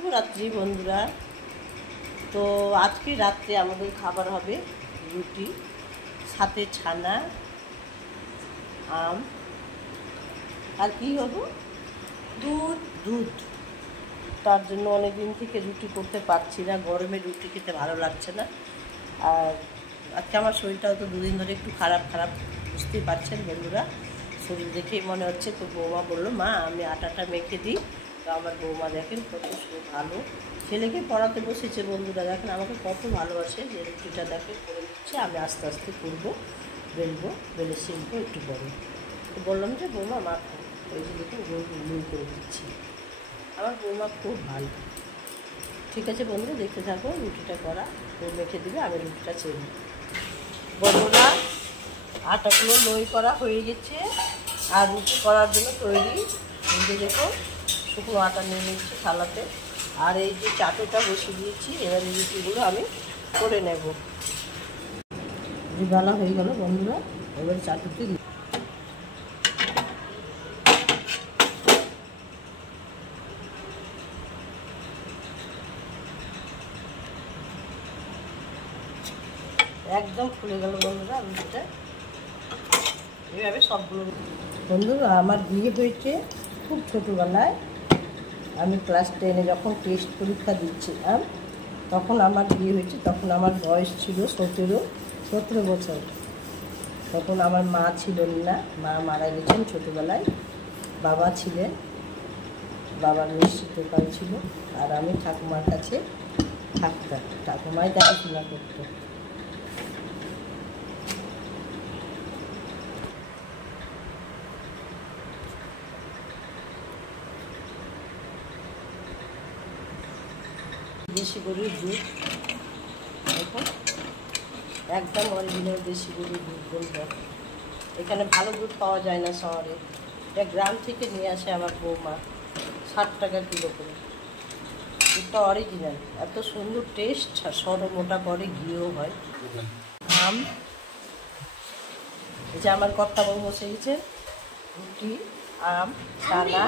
শুভরাত্রি বন্ধুরা। তো আজকে রাত্রে আমাদের খাবার হবে রুটি, সাথে ছানা, আম, আর কি হবো, দুধ। তার জন্য অনেক দিন থেকে রুটি করতে পারছি না, গরমে রুটি খেতে ভালো লাগছে না। আর আজকে আমার শরীরটাও তো দুদিন ধরে একটু খারাপ বুঝতেই পারছেন বন্ধুরা। শরীর দেখেই মনে হচ্ছে। তো বৌমা বললো, মা আমি আটাটা মেখে দিই। তো আমার বৌমা দেখেন কত ভালো, ছেলেকে পড়াতে বসেছে বন্ধুরা। দেখেন আমাকে কত ভালোবাসে, যে রুটিটা দেখে করে দিচ্ছে, আমি আস্তে আস্তে করবো, বেলে শিখবো একটু বড়। তো বললাম যে বৌমা মাখো, ওই যে দেখুন গোল করে দিচ্ছি। আমার বৌমা খুব ভালো। ঠিক আছে বন্ধুরা, দেখতে থাকো রুটিটা করা। ও মেখে দিবে, আমি রুটিটা চেয়ে বন্ধুরা। আটাগুলো লই করা হয়ে গেছে আর রুটি করার জন্য তৈরি। নিজে দেখো শুকনো আটা নিয়ে নিচ্ছি থালাতে, আর এই যে চাটুটা বসিয়ে দিয়েছি। এবার এই রুটিগুলো আমি করে নেব। বেলা হয়ে গেল বন্ধুরা, এবার চাটুতে একদম ফুলে গেল বন্ধুরা রুটিটা। এইভাবে সবগুলো বন্ধুরা, আমার বিয়ে হয়েছে খুব ছোটোবেলায়। আমি ক্লাস 10-এ যখন টেস্ট পরীক্ষা দিচ্ছিলাম, তখন আমার বিয়ে হয়েছে। তখন আমার বয়স ছিল 17 বছর। তখন আমার মা ছিলেন না, মা মারা গেছেন ছোটোবেলায়। বাবা ছিলেন, বাবার মিষ্টির দোকান ছিল। আর আমি ঠাকুমার কাছে থাকতাম, ঠাকুমাই দেখাশোনা করতো। দেশি গরুর দুধ, দেখুন একদম অরিজিনাল দেশি গরুর দুধ বলবো। এখানে ভালো দুধ পাওয়া যায় না শহরে, এটা গ্রাম থেকে নিয়ে আসে আমার বৌমা, 60 টাকা কিলো করে। দুধটা অরিজিনাল, এত সুন্দর টেস্ট, সরও মোটা করে, ঘিও হয়। আম, এই যে আমার কর্তা বউ বসে গেছে, রুটি, আম, ছানা,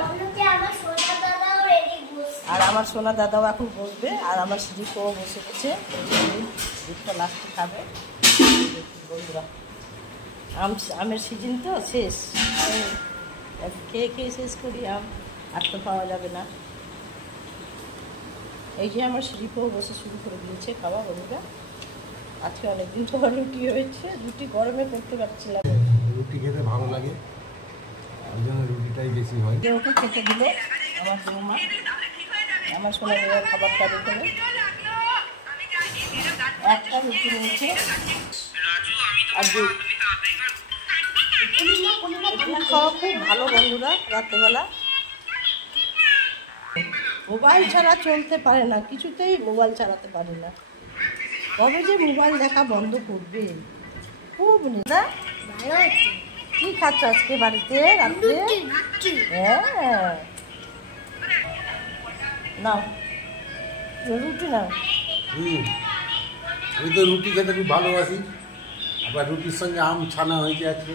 আর আমার সোনা দাদাও এখন বসবে, আর আমার সিঁড়িকেও বসে গেছে। দুধটা লাস্টে খাবে বন্ধুরা। আমের সিজন তো শেষ, খেয়ে শেষ করি আম, আর তো পাওয়া যাবে না। এই যে আমার সিঁড়িকেও বসে শুরু করে দিয়েছে খাওয়া বন্ধুরা। আজকে অনেকদিন তো রুটি হয়েছে, রুটি গরমে করতে পারছিলাম। রুটি খেতে ভালো লাগে, ওই জন্য রুটিটাই বেশি হয়। ওকে খেতে দিল আমার বৌমা, আমার সোনা দাদার খাবারটা রেখে একটা রুটি নিয়েছে আর দুধ খাওয়া খুব ভালো বন্ধুরা। রাত্রেবেলা মোবাইল ছাড়া চলতে পারে না, কিছুতেই মোবাইল চালাতে পারে না। কবে যে মোবাইল দেখা বন্ধ করবে, খুব না। কি খাচ্ছ আজকে বাড়িতে রাত্রে? হ্যাঁ নাও রুটি নাও। আমি তো রুটি খেতে খুব ভালোবাসি, আবার রুটির সঙ্গে আম ছানা হয়েছে আজকে।